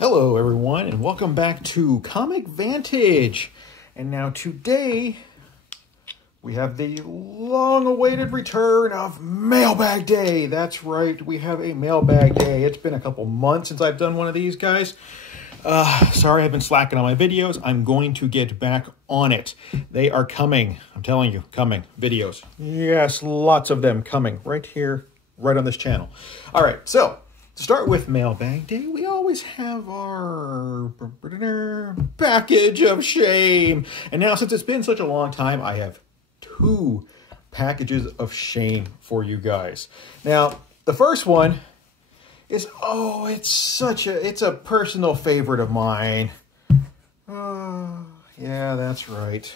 Hello everyone and welcome back to Comic Vantage. And now today we have the long-awaited return of Mailbag Day. That's right, we have a Mailbag Day. It's been a couple months since I've done one of these, guys. Sorry I've been slacking on my videos. I'm going to get back on it. They are coming. I'm telling you, coming. Videos. Yes, lots of them coming right here, right on this channel. All right, so to start with Mailbag Day, we always have our package of shame. And now, since it's been such a long time, I have 2 packages of shame for you guys. Now, the first one is, it's a personal favorite of mine. Oh, yeah, that's right.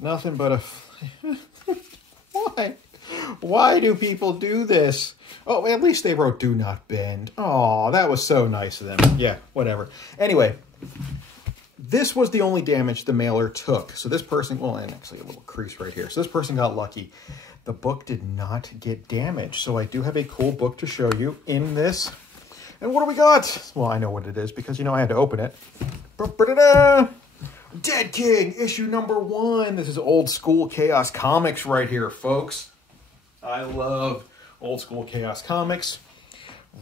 Nothing but a... Why? Why do people do this? Oh, at least they wrote "Do Not Bend." Oh, that was so nice of them. Yeah, whatever. Anyway, this was the only damage the mailer took. So this person, well, and actually a little crease right here. So this person got lucky. The book did not get damaged. So I do have a cool book to show you in this. And what do we got? Well, I know what it is because, you know, I had to open it. Dead King, issue number 1. This is old school Chaos Comics right here, folks. I love old school Chaos Comics.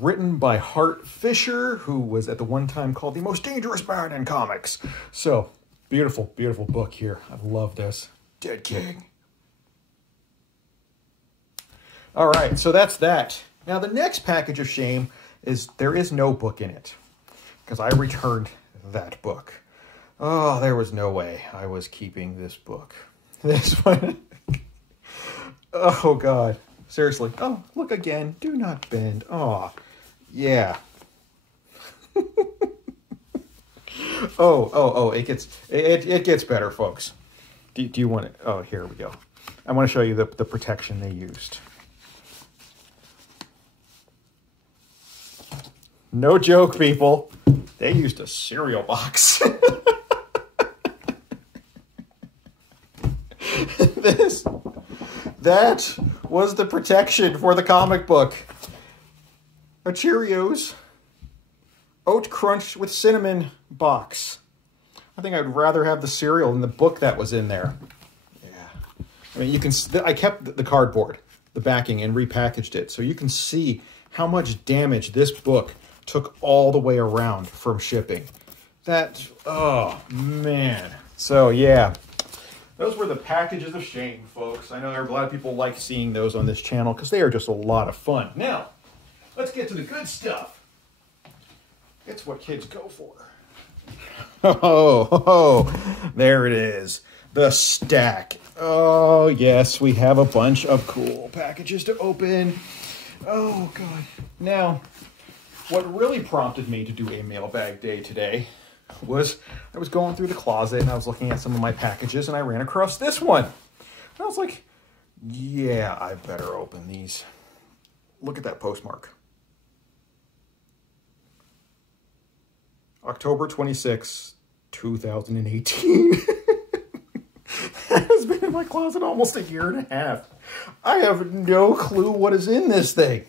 Written by Hart Fisher, who was at the one time called the most dangerous man in comics. So, beautiful, beautiful book here. I love this. Dead King. All right, so that's that. Now, the next package of shame is there is no book in it because I returned that book. Oh, there was no way I was keeping this book. This one. Oh, God. Seriously. Oh, look again. Do Not Bend. Oh, yeah. It gets better, folks. Do you want it? Oh, here we go. I want to show you the protection they used. No joke, people. They used a cereal box. That was the protection for the comic book. A Cheerios Oat Crunch with Cinnamon box. I think I'd rather have the cereal than the book that was in there. Yeah. I mean, you can... I kept the cardboard, the backing, and repackaged it. So you can see how much damage this book took all the way around from shipping. That... Oh, man. So, yeah. Those were the packages of shame, folks. I know a lot of people like seeing those on this channel because they are just a lot of fun. Now, let's get to the good stuff. It's what kids go for. Oh, there it is. The stack. Oh, yes, we have a bunch of cool packages to open. Oh, God. Now, what really prompted me to do a mailbag day today was I was going through the closet and I was looking at some of my packages and I ran across this one. And I was like, yeah, I better open these. Look at that postmark. October 26, 2018. That has been in my closet almost a year and a half. I have no clue what is in this thing.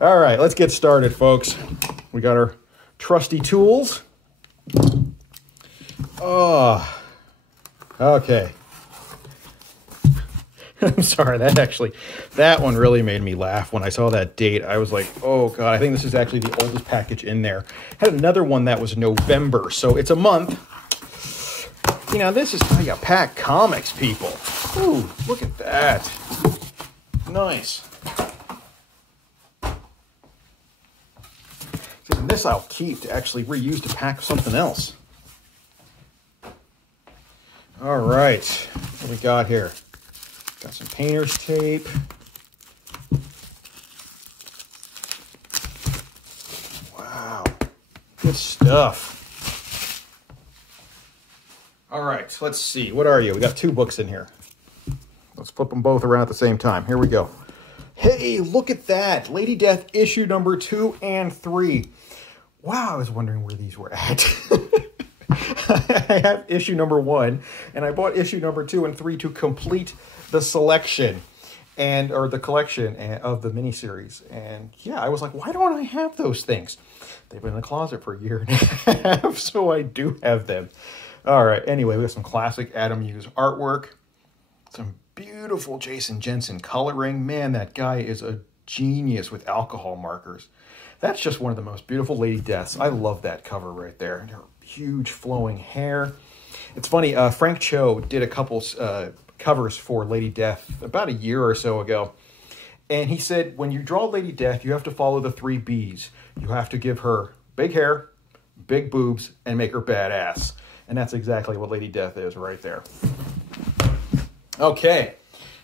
All right, let's get started, folks. We got our trusty tools. Oh, okay. I'm sorry, that one really made me laugh when I saw that date. I was like, oh God, I think this is actually the oldest package in there. Had another one that was November, so it's a month. You know, this is how you pack comics, people. Ooh, look at that. Nice. And this I'll keep to actually reuse to pack something else. All right, what we got here? Got some painter's tape. Wow, good stuff. All right, let's see. What are you? We got 2 books in here. Let's flip them both around at the same time. Here we go. Hey, look at that. Lady Death issue number 2 and 3. Wow, I was wondering where these were at. I have issue number 1, and I bought issue number 2 and 3 to complete the selection. or the collection of the miniseries. And yeah, I was like, why don't I have those things? They've been in the closet for a year and a half, so I do have them. All right, anyway, we have some classic Adam Hughes artwork, some beautiful Jason Jensen coloring. Man, that guy is a genius with alcohol markers. That's just one of the most beautiful Lady Deaths. I love that cover right there. And her huge flowing hair. It's funny, Frank Cho did a couple covers for Lady Death about a year or so ago. And he said, when you draw Lady Death, you have to follow the 3 Bs. You have to give her big hair, big boobs, and make her badass. And that's exactly what Lady Death is right there. Okay,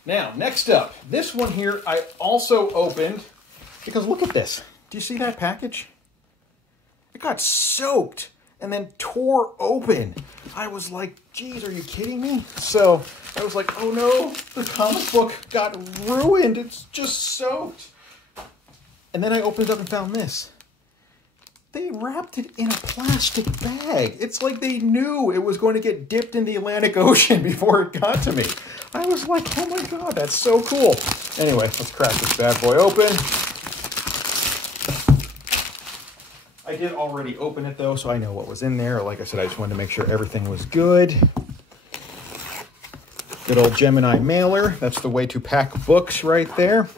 now, next up, this one here I also opened, because look at this. Do you see that package? It got soaked and then tore open. I was like, geez, are you kidding me? So I was like, oh no, the comic book got ruined. It's just soaked. And then I opened it up and found this. They wrapped it in a plastic bag. It's like they knew it was going to get dipped in the Atlantic Ocean before it got to me. I was like, oh my God, that's so cool. Anyway, let's crack this bad boy open. I did already open it though, so I know what was in there. Like I said, I just wanted to make sure everything was good. Good old Gemini mailer. That's the way to pack books right there.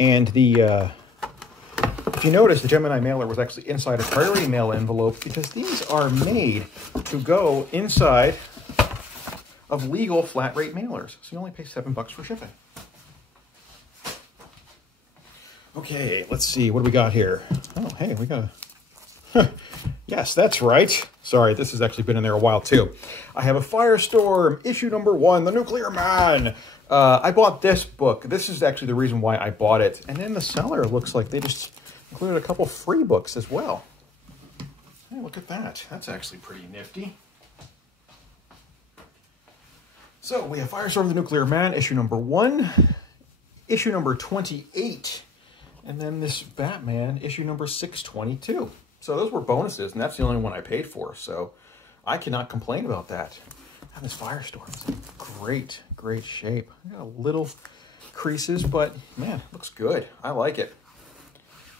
And the... if you notice, the Gemini mailer was actually inside a Priority Mail envelope because these are made to go inside of legal flat rate mailers. So you only pay $7 for shipping. Okay, let's see. What do we got here? Oh, hey, we got a... Yes, that's right. Sorry, this has actually been in there a while too. I have a Firestorm, issue number 1, The Nuclear Man. I bought this book. This is actually the reason why I bought it. And then the seller looks like they just... included a couple free books as well. Hey, look at that. That's actually pretty nifty. So we have Firestorm the Nuclear Man, issue number 1, issue number 28, and then this Batman, issue number 622. So those were bonuses, and that's the only one I paid for, so I cannot complain about that. And this Firestorm is in great, great shape. I got a little creases, but man, it looks good. I like it.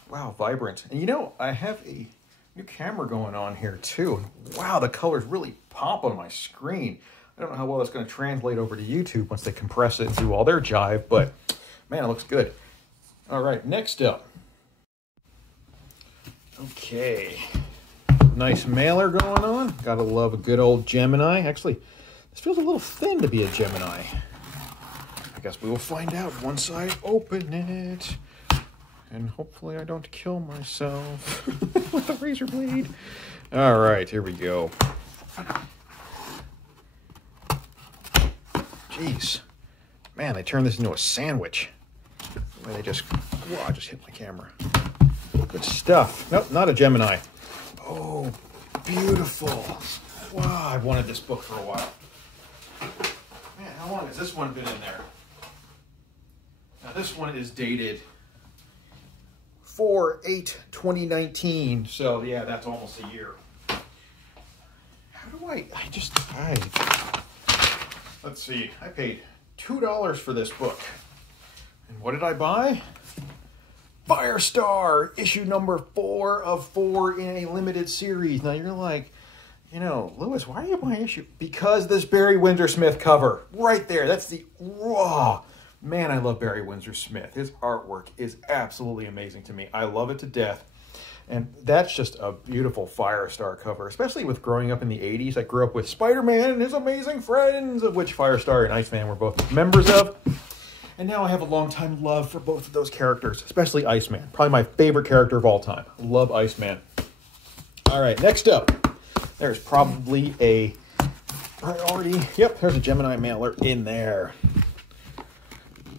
Wow, vibrant. And you know, I have a new camera going on here too. Wow, the colors really pop on my screen. I don't know how well it's going to translate over to YouTube once they compress it and do all their jive, but man, it looks good. All right, next up. Okay. Nice mailer going on. Gotta love a good old Gemini. Actually, this feels a little thin to be a Gemini. I guess we will find out once I open it. And hopefully I don't kill myself with a razor blade. All right, here we go. Jeez. Man, they turned this into a sandwich. The way they just... Whoa, I just hit my camera. Good stuff. Nope, not a Gemini. Oh, beautiful. Wow, I've wanted this book for a while. Man, how long has this one been in there? Now, this one is dated 4/8/2019. So yeah, that's almost a year. How do I let's see. I paid $2 for this book. And what did I buy? Firestar, issue number 4 of 4 in a limited series. Now you're like, you know, Lewis, why are you buying issue? Because this Barry Windsor Smith cover right there. That's the raw. Man, I love Barry Windsor Smith. His artwork is absolutely amazing to me. I love it to death. And that's just a beautiful Firestar cover, especially with growing up in the 80s. I grew up with Spider-Man and his amazing friends, of which Firestar and Iceman were both members of. And now I have a long-time love for both of those characters, especially Iceman. Probably my favorite character of all time. I love Iceman. All right, next up. There's probably a priority. Yep, there's a Gemini mailer in there.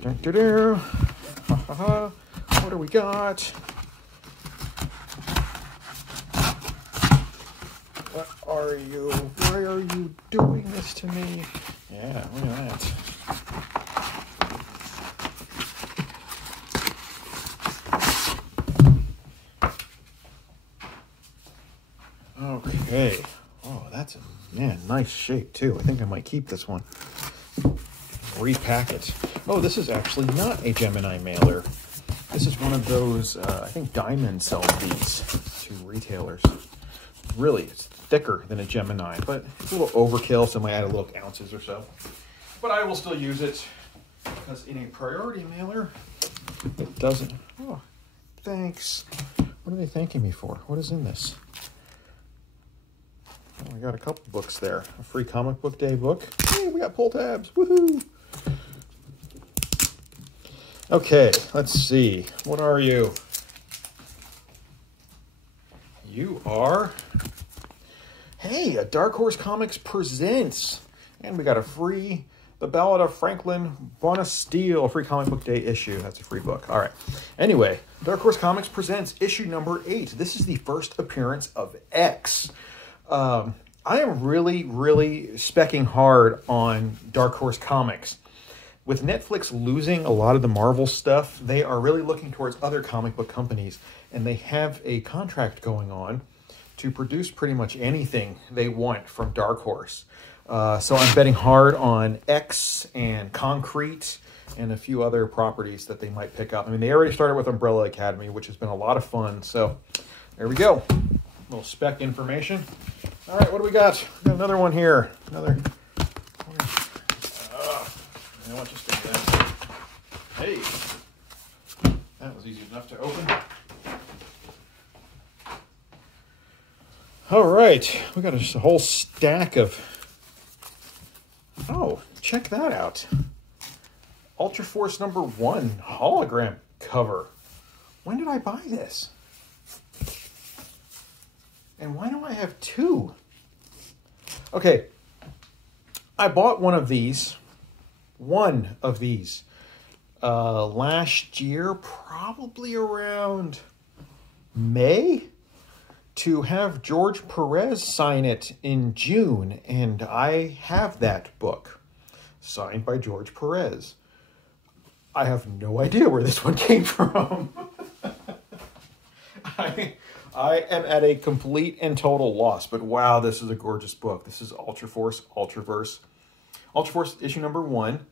What do we got? What are you? Why are you doing this to me? Yeah, look at that. Okay. Oh, that's a, man, nice shape too. I think I might keep this one. free packet. Oh, this is actually not a Gemini mailer. This is one of those, I think Diamond sells these to retailers. Really, it's thicker than a Gemini, but it's a little overkill, so I might add a little ounces or so. But I will still use it, because in a priority mailer, it doesn't... Oh, thanks. What are they thanking me for? What is in this? Oh, I got a couple books there. A free comic book day book. Hey, we got pull tabs. Woohoo! Okay, let's see. What are you? You are... Hey, a Dark Horse Comics Presents. And we got a free The Ballad of Franklin Bonesteel, a free comic book day issue. That's a free book. All right. Anyway, Dark Horse Comics Presents issue number 8. This is the first appearance of X. I am really specking hard on Dark Horse Comics. With Netflix losing a lot of the Marvel stuff, they are really looking towards other comic book companies, and they have a contract going on to produce pretty much anything they want from Dark Horse. So I'm betting hard on X and Concrete and a few other properties that they might pick up. I mean, they already started with Umbrella Academy, which has been a lot of fun. So there we go. A little spec information. All right, what do we got? We got another one here. Another. I want just to do that. Hey, that was easy enough to open. All right, we got a whole stack of... Oh, check that out. Ultra Force number 1 hologram cover. When did I buy this? And why do I have 2? Okay, I bought one of these last year, probably around May, to have George Perez sign it in June, and I have that book signed by George Perez. I have no idea where this one came from. I am at a complete and total loss, but wow, this is a gorgeous book. This is Ultra Force, Ultraverse. Ultra Force issue number 1,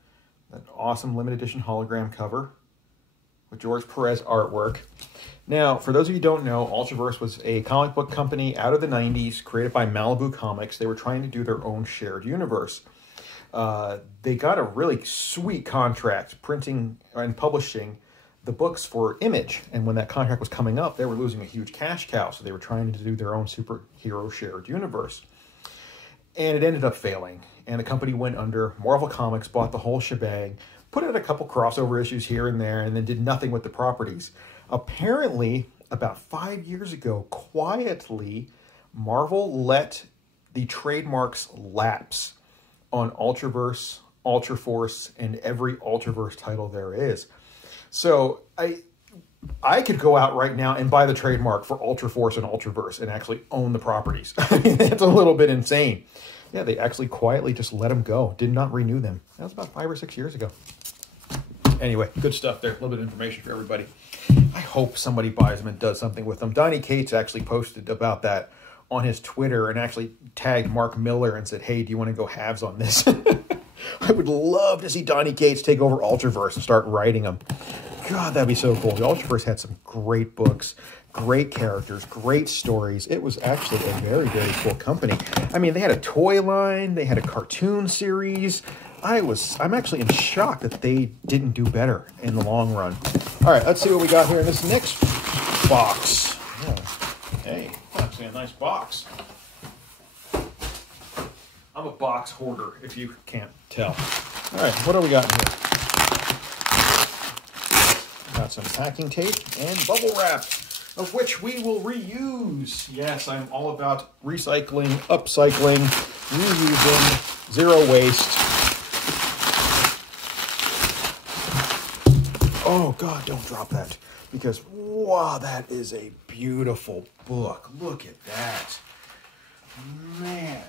that awesome limited edition hologram cover with George Perez artwork. Now, for those of you who don't know, Ultraverse was a comic book company out of the 90s, created by Malibu Comics. They were trying to do their own shared universe. They got a really sweet contract printing and publishing the books for Image. And when that contract was coming up, they were losing a huge cash cow. So they were trying to do their own superhero shared universe. And it ended up failing. And the company went under. Marvel Comics bought the whole shebang, put out a couple crossover issues here and there, and then did nothing with the properties. Apparently, about 5 years ago, quietly, Marvel let the trademarks lapse on Ultraverse, Ultra Force, and every Ultraverse title there is. So I could go out right now and buy the trademark for Ultra Force and Ultraverse and actually own the properties. I mean, that's a little bit insane. Yeah, they actually quietly just let them go, did not renew them. That was about 5 or 6 years ago. Anyway, good stuff there. A little bit of information for everybody. I hope somebody buys them and does something with them. Donnie Cates actually posted about that on his Twitter and actually tagged Mark Miller and said, hey, do you want to go halves on this? I would love to see Donnie Cates take over Ultraverse and start writing them. God, that'd be so cool. The Ultraverse had some great books, great characters, great stories. It was actually a very, very cool company. I mean, they had a toy line. They had a cartoon series. I'm actually in shock that they didn't do better in the long run. All right, let's see what we got here in this next box. Oh, hey, actually a nice box. I'm a box hoarder, if you can't tell. All right, what do we got here? Got some packing tape and bubble wrap, of which we will reuse. Yes, I'm all about recycling, upcycling, reusing, zero waste. Oh, God, don't drop that. Because, wow, that is a beautiful book. Look at that. Man.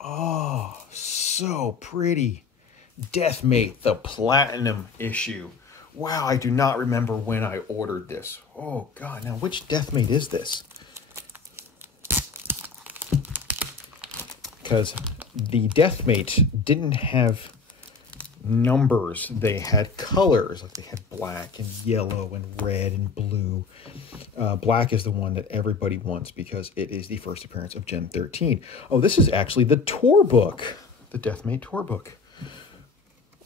Oh, so pretty. Deathmate, the Platinum issue. Wow, I do not remember when I ordered this. Oh, God. Now, which Deathmate is this? Because the Deathmate didn't have numbers. They had colors, like they had black and yellow and red and blue. Black is the one that everybody wants because it is the first appearance of Gen 13. Oh, this is actually the tour book, the Deathmate tour book.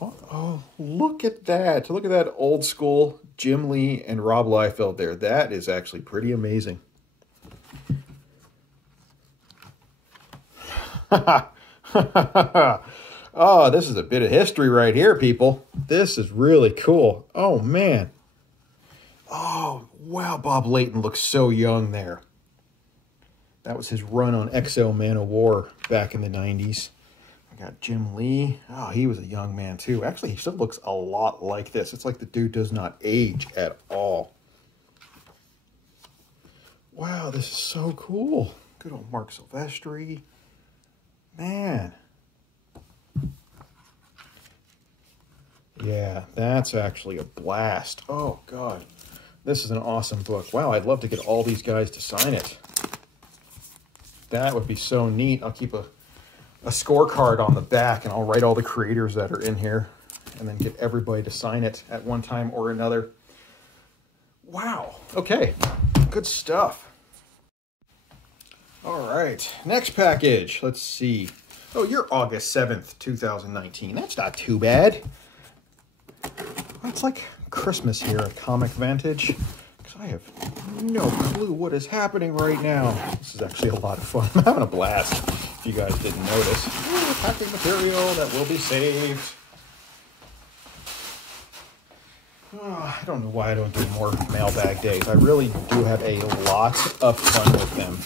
Oh, look at that. Look at that old school Jim Lee and Rob Liefeld there. That is actually pretty amazing. Oh, this is a bit of history right here, people. This is really cool. Oh, man. Oh, wow, Bob Layton looks so young there. That was his run on XO Man of War back in the 90s. I got Jim Lee. Oh, he was a young man, too. Actually, he still looks a lot like this. It's like the dude does not age at all. Wow, this is so cool. Good old Mark Silvestri. Man. Yeah, that's actually a blast. Oh, God. This is an awesome book. Wow, I'd love to get all these guys to sign it. That would be so neat. I'll keep a scorecard on the back, and I'll write all the creators that are in here, and then get everybody to sign it at one time or another. Wow. Okay. Good stuff. All right. Next package. Let's see. Oh, you're August 7th, 2019. That's not too bad. It's like Christmas here at Comic Vantage, because I have no clue what is happening right now. This is actually a lot of fun. I'm having a blast, if you guys didn't notice. Ooh, packing material that will be saved. Oh, I don't know why I don't do more mailbag days. I really do have a lot of fun with them.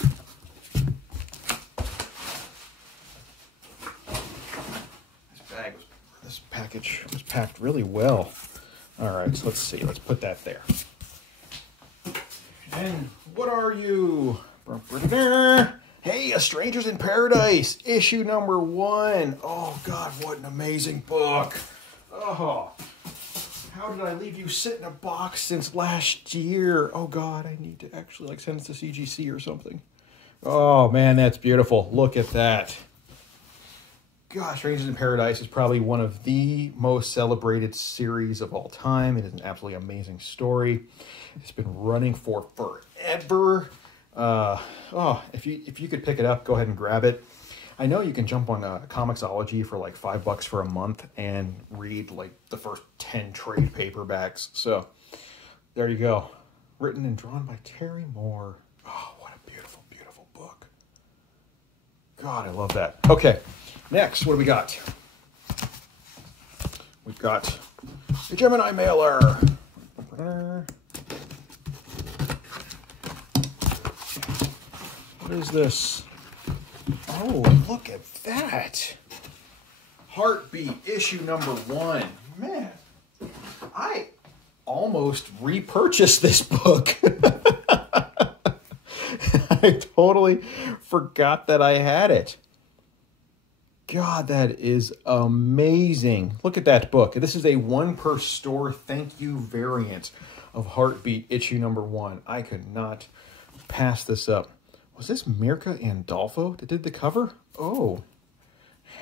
This package was packed really well. All right, so let's see. Let's put that there. And what are you? Hey, A Strangers in Paradise, issue number 1. Oh, God, what an amazing book. Oh, how did I leave you sit in a box since last year? Oh, God, I need to actually send this to CGC or something. Oh, man, that's beautiful. Look at that. Gosh, Strangers in Paradise is probably one of the most celebrated series of all time. It is an absolutely amazing story. It's been running for forever. If you could pick it up, go ahead and grab it. I know you can jump on Comixology for like $5 for a month and read like the first 10 trade paperbacks. So there you go. Written and drawn by Terry Moore. Oh, what a beautiful, beautiful book. God, I love that. Okay. Next, what do we got? We've got the Gemini mailer. What is this? Oh, look at that. Heartbeat, issue number 1. Man, I almost repurchased this book. I totally forgot that I had it. God, that is amazing. Look at that book. This is a 1 per store thank you variant of Heartbeat issue number 1. I could not pass this up. Was this Mirka Andolfo that did the cover? Oh,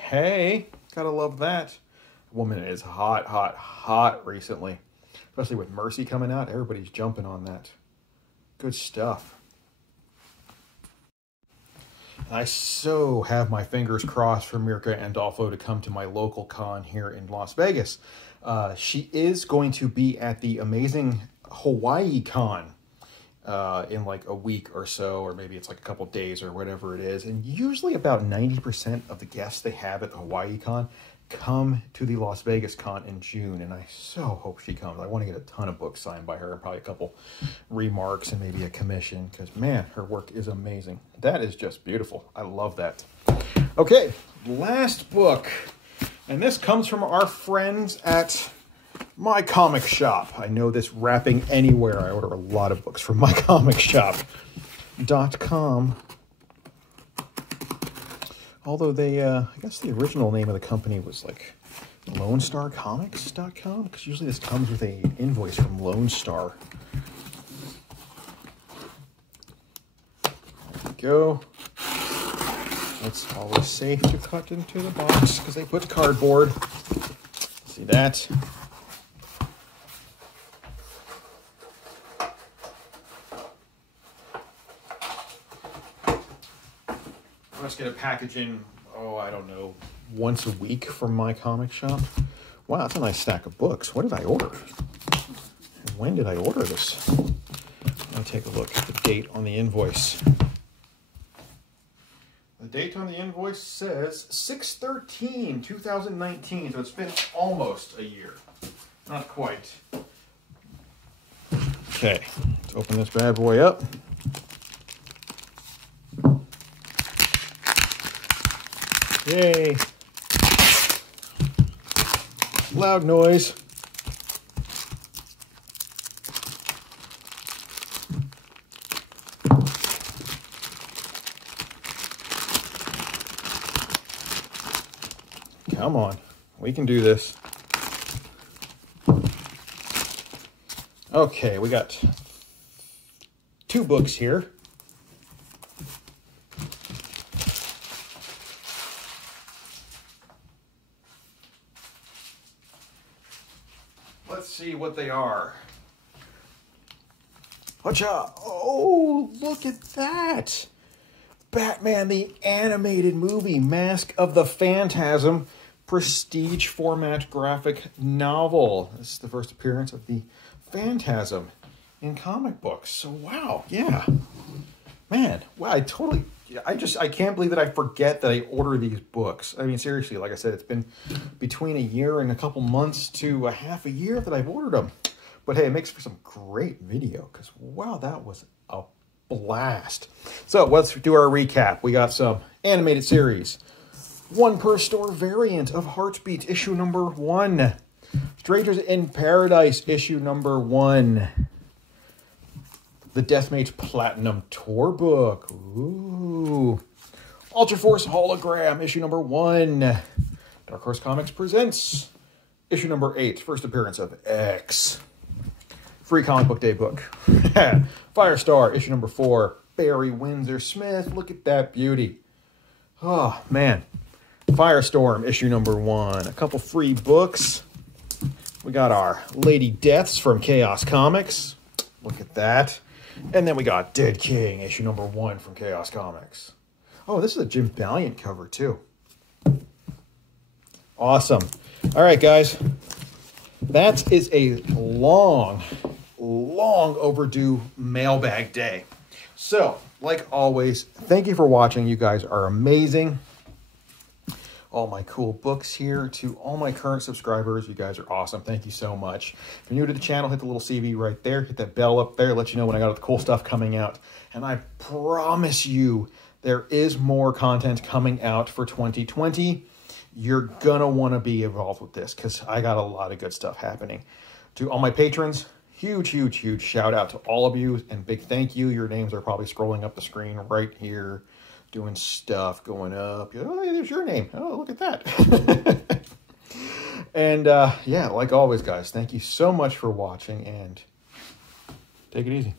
hey, gotta love that. Woman is hot, hot, hot recently. Especially with Mercy coming out, everybody's jumping on that. Good stuff. I so have my fingers crossed for Mirka Andolfo to come to my local con here in Las Vegas. She is going to be at the amazing Hawaii Con in like a week or so, or maybe it's like a couple days or whatever it is. And usually about 90% of the guests they have at the Hawaii Con come to the Las Vegas Con in June, and I so hope she comes. I want to get a ton of books signed by her and probably a couple remarks and maybe a commission, because man, her work is amazing. That is just beautiful. I love that. Okay, last book, and this comes from our friends at My Comic Shop. I know this wrapping anywhere. I order a lot of books from MyComicShop.com. Although they, I guess the original name of the company was like LoneStarComics.com, because usually this comes with an invoice from Lone Star. There we go. It's always safe to cut into the box because they put cardboard. See that? Let's get a package in, I don't know, once a week from my comic shop. Wow, that's a nice stack of books. What did I order? And when did I order this? I'll take a look at the date on the invoice. The date on the invoice says 6/13/2019, so it's been almost a year. Not quite. Okay, let's open this bad boy up. Yay! Loud noise. Come on, we can do this. Okay, we got 2 books here. Let's see what they are. Hacha! Oh, look at that! Batman the Animated Movie, Mask of the Phantasm, prestige format graphic novel. This is the first appearance of the Phantasm in comic books. So, wow, yeah. Man, wow, I can't believe that I forget that I order these books. I mean, seriously, like I said, it's been between a year and a couple months to a half a year that I've ordered them. But hey, it makes for some great video because, wow, that was a blast. So let's do our recap. We got some animated series. 1 per store variant of Heartbeat, issue number 1. Strangers in Paradise, issue number 1. The Deathmage Platinum Tour Book. Ooh. Ultra Force Hologram, issue number 1. Dark Horse Comics presents issue number 8, first appearance of X. Free Comic Book Day book. Firestar, issue number 4. Barry Windsor Smith. Look at that beauty. Oh, man. Firestorm, issue number 1. A couple free books. We got our Lady Deaths from Chaos Comics. Look at that. And then we got Dead King, issue number 1 from Chaos Comics. Oh, this is a Jim Valiant cover, too. Awesome. All right, guys. That is a long overdue mailbag day. So, like always, thank you for watching. You guys are amazing. All my cool books here. To all my current subscribers, you guys are awesome. Thank you so much. If you're new to the channel, hit the little CV right there. Hit that bell up there. Let you know when I got the cool stuff coming out. And I promise you, there is more content coming out for 2020. You're going to want to be involved with this because I got a lot of good stuff happening. To all my patrons, huge shout out to all of you and big thank you. Your names are probably scrolling up the screen right here, doing stuff, going up. Oh, hey, there's your name. Oh, look at that. And yeah, like always, guys, thank you so much for watching and take it easy.